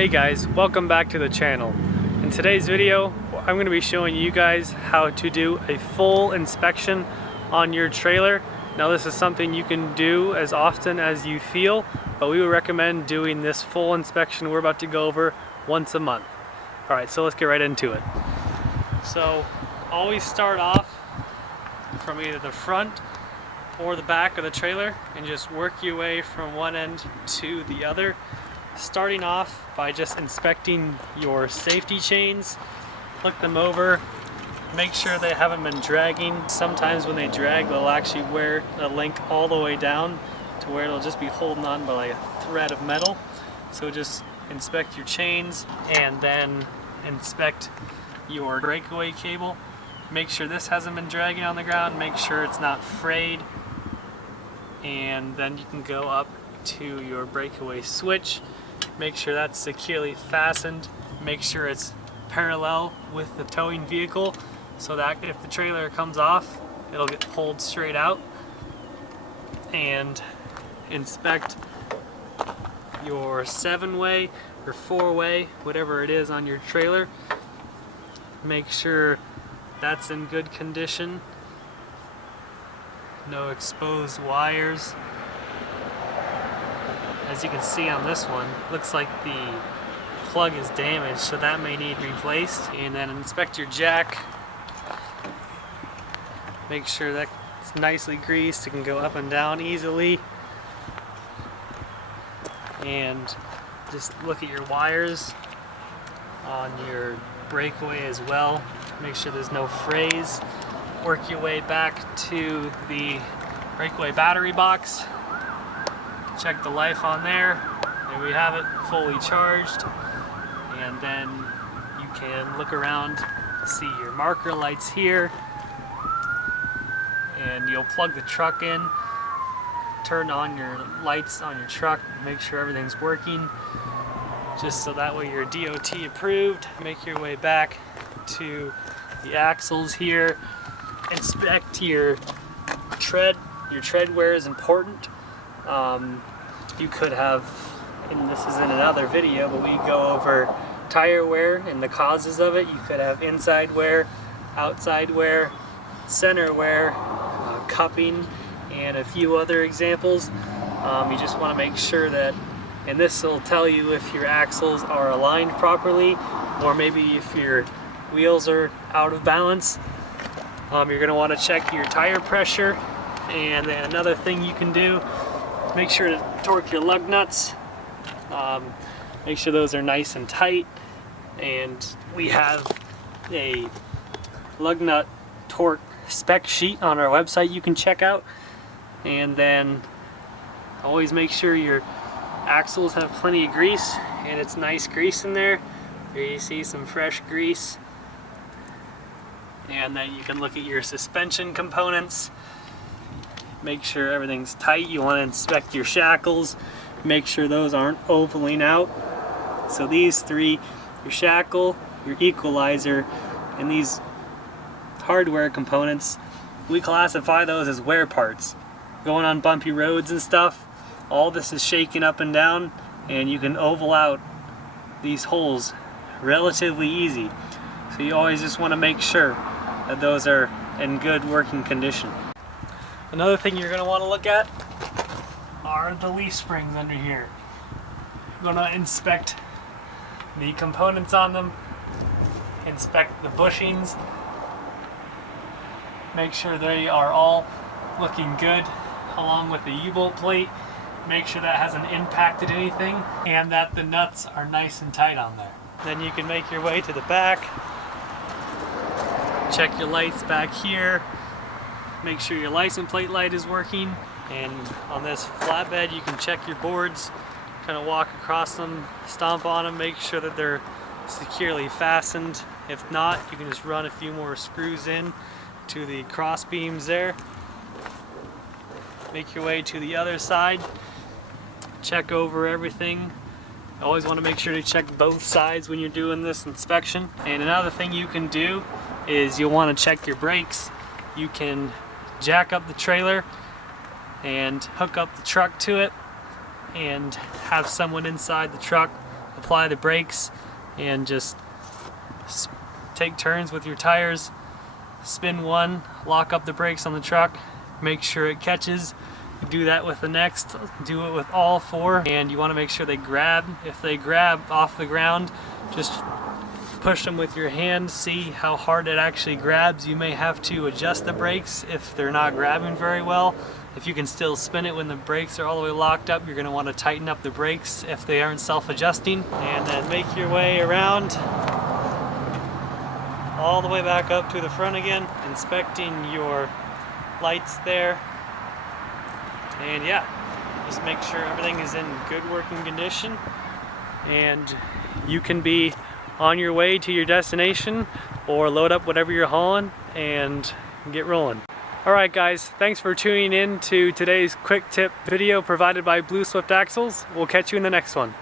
Hey guys, welcome back to the channel. In today's video, I'm going to be showing you guys how to do a full inspection on your trailer. Now this is something you can do as often as you feel, but we would recommend doing this full inspection we're about to go over once a month. Alright, so let's get right into it. So always start off from either the front or the back of the trailer and just work your way from one end to the other. Starting off by just inspecting your safety chains, look them over, make sure they haven't been dragging. Sometimes when they drag, they'll actually wear a link all the way down to where it'll just be holding on by like a thread of metal. So just inspect your chains and then inspect your breakaway cable. Make sure this hasn't been dragging on the ground, make sure it's not frayed, and then you can go up to your breakaway switch. Make sure that's securely fastened. Make sure it's parallel with the towing vehicle so that if the trailer comes off, it'll get pulled straight out. And inspect your 7-way or 4-way, whatever it is on your trailer. Make sure that's in good condition. No exposed wires. As you can see on this one, looks like the plug is damaged, so that may need replaced. And then inspect your jack. Make sure that it's nicely greased, it can go up and down easily. And just look at your wires on your breakaway as well. Make sure there's no frays. Work your way back to the breakaway battery box. Check the life on there. There we have it, fully charged. And then you can look around, see your marker lights here. And you'll plug the truck in, turn on your lights on your truck, make sure everything's working. Just so that way you're DOT approved. Make your way back to the axles here. Inspect your tread. Your tread wear is important. You could have, and this is in another video, but we go over tire wear and the causes of it. You could have inside wear, outside wear, center wear, cupping, and a few other examples. You just want to make sure that, and this will tell you if your axles are aligned properly, or maybe if your wheels are out of balance. You're going to want to check your tire pressure. And then another thing you can do, make sure to torque your lug nuts. Make sure those are nice and tight. And we have a lug nut torque spec sheet on our website you can check out. And then always make sure your axles have plenty of grease, and it's nice grease in there. Here you see some fresh grease. And then you can look at your suspension components. Make sure everything's tight. You want to inspect your shackles. Make sure those aren't ovaling out. So these three, your shackle, your equalizer, and these hardware components, we classify those as wear parts. Going on bumpy roads and stuff, all this is shaking up and down, and you can oval out these holes relatively easy. So you always just want to make sure that those are in good working condition. Another thing you're going to want to look at are the leaf springs under here. You're going to inspect the components on them, inspect the bushings, make sure they are all looking good, along with the U-bolt plate. Make sure that hasn't impacted anything, and that the nuts are nice and tight on there. Then you can make your way to the back, check your lights back here, make sure your license plate light is working, and on this flatbed you can check your boards, kind of walk across them, stomp on them, make sure that they're securely fastened. If not, you can just run a few more screws in to the cross beams there. Make your way to the other side, check over everything. You always want to make sure to check both sides when you're doing this inspection. And another thing you can do is you'll want to check your brakes. You can jack up the trailer and hook up the truck to it and have someone inside the truck apply the brakes and just take turns with your tires. Spin one, lock up the brakes on the truck, make sure it catches. You do that with the next, do it with all four, and you want to make sure they grab. If they grab off the ground, just push them with your hand, see how hard it actually grabs. You may have to adjust the brakes if they're not grabbing very well. If you can still spin it when the brakes are all the way locked up, you're going to want to tighten up the brakes if they aren't self-adjusting. And then make your way around all the way back up to the front again, inspecting your lights there. And yeah, just make sure everything is in good working condition, and you can be on your way to your destination or load up whatever you're hauling and get rolling. Alright guys, thanks for tuning in to today's quick tip video provided by Blue Swift Axles. We'll catch you in the next one.